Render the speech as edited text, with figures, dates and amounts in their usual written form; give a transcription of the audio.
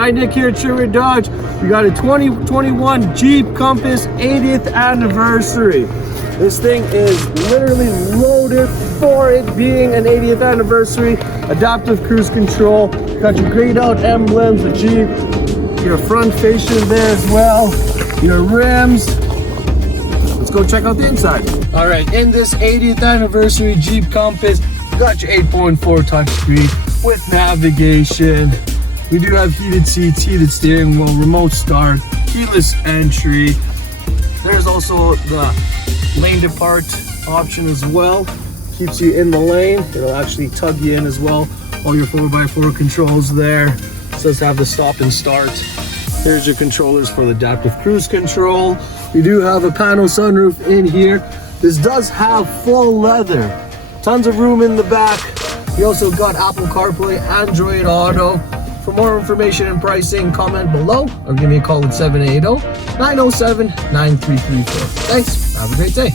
Hi, Nick here at Sherwood Dodge. We got a 2021 Jeep Compass 80th anniversary. This thing is literally loaded for it being an 80th anniversary. Adaptive cruise control, got your grayed out emblems, the Jeep, your front fascia there as well, your rims. Let's go check out the inside. All right, in this 80th anniversary Jeep Compass, you got your 8.4 touchscreen with navigation. We do have heated seats, heated steering wheel, remote start, keyless entry. There's also the lane depart option as well. Keeps you in the lane. It'll actually tug you in as well. All your 4x4 controls there. It does have the stop and start. Here's your controllers for the adaptive cruise control. We do have a panel sunroof in here. This does have full leather. Tons of room in the back. We also got Apple CarPlay, Android Auto. For more information and pricing, comment below or give me a call at 780-907-9334. Thanks. Have a great day.